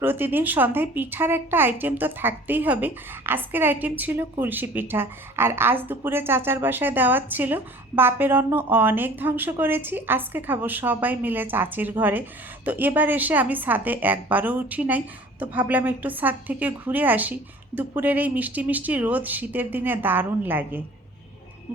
প্রতিদিন সন্ধ্যায় পিঠার একটা আইটেম তো থাকতেই হবে। আজকের আইটেম ছিল কুলসি পিঠা। আর আজ দুপুরে চাচার বাসায় দাওয়াত ছিল বাপের অন্ন অনেক ধ্বংস করেছি। আজকে খাব সবাই মিলে চাচির ঘরে। তো এবার এসে আমি ছাদে একবারও উঠি নাই। তো ভাবলাম একটু ছাদ থেকে ঘুরে আসি। দুপুরের এই মিষ্টি মিষ্টি রোদ শীতের দিনে দারুণ লাগে।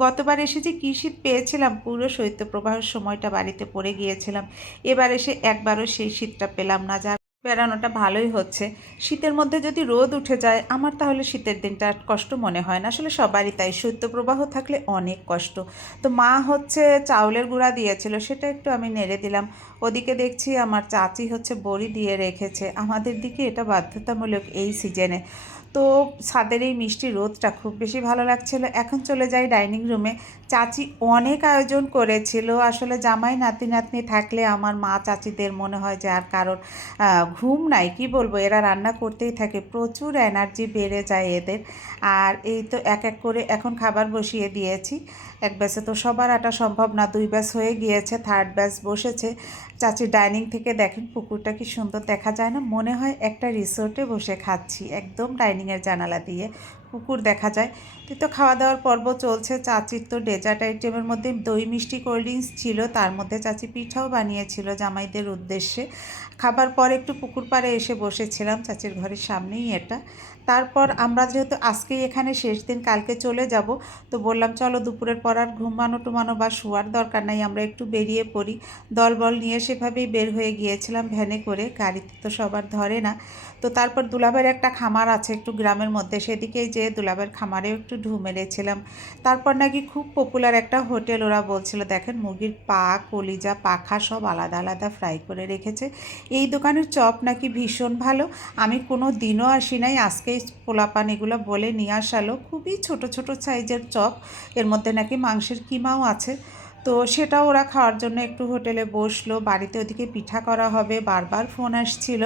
গতবার এসে যে কী শীত পেয়েছিলাম, পুরো শৈত্যপ্রবাহের সময়টা বাড়িতে পড়ে গিয়েছিলাম। এবার এসে একবারও সেই শীতটা পেলাম না। যা বেড়ানোটা ভালোই হচ্ছে। শীতের মধ্যে যদি রোদ উঠে যায়, আমার তাহলে শীতের দিনটা কষ্ট মনে হয় না। আসলে সবারই তাই, শৈত্যপ্রবাহ থাকলে অনেক কষ্ট। তো মা হচ্ছে চাউলের গুঁড়া দিয়েছিল, সেটা একটু আমি নেড়ে দিলাম। ওদিকে দেখছি আমার চাচি হচ্ছে বড়ি দিয়ে রেখেছে। আমাদের দিকে এটা বাধ্যতামূলক এই সিজনে। তো ছাদের এই মিষ্টি রোদটা খুব বেশি ভালো লাগছিল। এখন চলে যাই ডাইনিং রুমে। চাচি অনেক আয়োজন করেছিল। আসলে জামাই, নাতি, নাতনি থাকলে আমার মা, চাচিদের মনে হয় যে আর কারোর ঘুম নাই, কি বলব? এরা রান্না করতেই থাকে, প্রচুর এনার্জি বেড়ে যায় এদের। আর এই তো এক এক করে এখন খাবার বসিয়ে দিয়েছি। এক ব্যাসে তো সবার আটা সম্ভব না, দুই ব্যাস হয়ে গিয়েছে থার্ড ব্যাস বসেছে। চাচি ডাইনিং থেকে দেখেন পুকুরটা কি সুন্দর দেখা যায় না, মনে হয় একটা রিসোর্টে বসে খাচ্ছি, একদম ডাইনিংয়ের জানালা দিয়ে পুকুর দেখা যায়। তুই তো খাওয়া দাওয়ার পর্ব চলছে, চাচির তো ডেজার্ট আইটেমের মধ্যে দই মিষ্টি কোল্ড ড্রিঙ্কস ছিল, তার মধ্যে চাচি পিঠাও বানিয়েছিল জামাইদের উদ্দেশ্যে। খাবার পর একটু পুকুর পাড়ে এসে বসেছিলাম, চাচির ঘরের সামনেই এটা। তারপর আমরা যেহেতু আজকেই এখানে শেষ দিন, কালকে চলে যাব, তো বললাম চলো দুপুরের পর আর ঘুমানো টুমানো বা শোয়ার দরকার নাই, আমরা একটু বেরিয়ে পড়ি। দলবল নিয়ে সেভাবেই বের হয়ে গিয়েছিলাম ভ্যানে করে, গাড়িতে তো সবার ধরে না। তো তারপর দুলাভের একটা খামার আছে একটু গ্রামের মধ্যে, সেদিকেই যেয়ে দুলাভের খামারেও একটু ঢু মেরেছিলাম। তারপর নাকি খুব পপুলার একটা হোটেল ওরা বলছিল, দেখেন মুরগির পা, কলিজা, পাখা সব আলাদা আলাদা ফ্রাই করে রেখেছে। এই দোকানের চপ নাকি ভীষণ ভালো। আমি কোনো দিনও আসি নাই, আজকেই পোলাপান এগুলো বলে নিয়ে আসালো। খুবই ছোট ছোট সাইজের চপ, এর মধ্যে নাকি মাংসের কিমাও আছে। তো সেটাও ওরা খাওয়ার জন্য একটু হোটেলে বসল। বাড়িতে ওদিকে পিঠা করা হবে, বারবার ফোন আসছিল।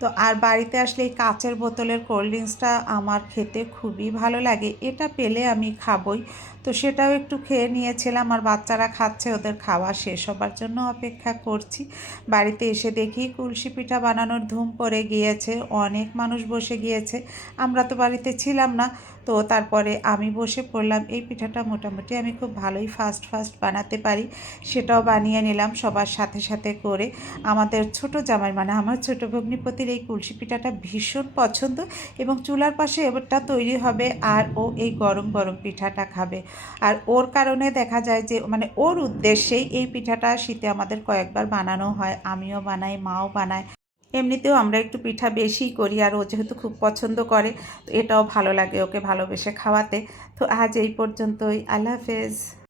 তো আর বাড়িতে আসলে এই কাচের বোতলের কোল্ড ড্রিঙ্কসটা আমার খেতে খুবই ভালো লাগে। এটা পেলে আমি খাবই। তো সেটাও একটু খেয়ে নিয়েছিলাম। আর বাচ্চারা খাচ্ছে, ওদের খাওয়া শেষ হবার জন্য অপেক্ষা করছি। বাড়িতে এসে দেখি কুলসি পিঠা বানানোর ধুম পড়ে গিয়েছে। অনেক মানুষ বসে গিয়েছে। আমরা তো বাড়িতে ছিলাম না। তো তারপরে আমি বসে পড়লাম, এই পিঠাটা মোটামুটি আমি খুব ভালোই ফাস্ট ফাস্ট বানাতে পারি। সেটাও বানিয়ে নিলাম সবার সাথে সাথে করে। আমাদের ছোট জামাই মানে আমার ছোট ভগ্নিপতির এই কুলসি পিঠাটা ভীষণ পছন্দ এবং চুলার পাশে এবারটা তৈরি হবে আর ও এই গরম গরম পিঠাটা খাবে। আর ওর কারণে দেখা যায় যে মানে ওর উদ্দেশ্যেই এই পিঠাটা শীতে আমাদের কয়েকবার বানানো হয়, আমিও বানাই, মাও বানায়। এমনিতেও আমরা একটু পিঠা বেশি করি আর ও যেহেতু খুব পছন্দ করে, তো এটাও ভালো লাগে ওকে ভালোবেসে খাওয়াতে। তো আজ এই পর্যন্তই। আল্লাহ হাফেজ।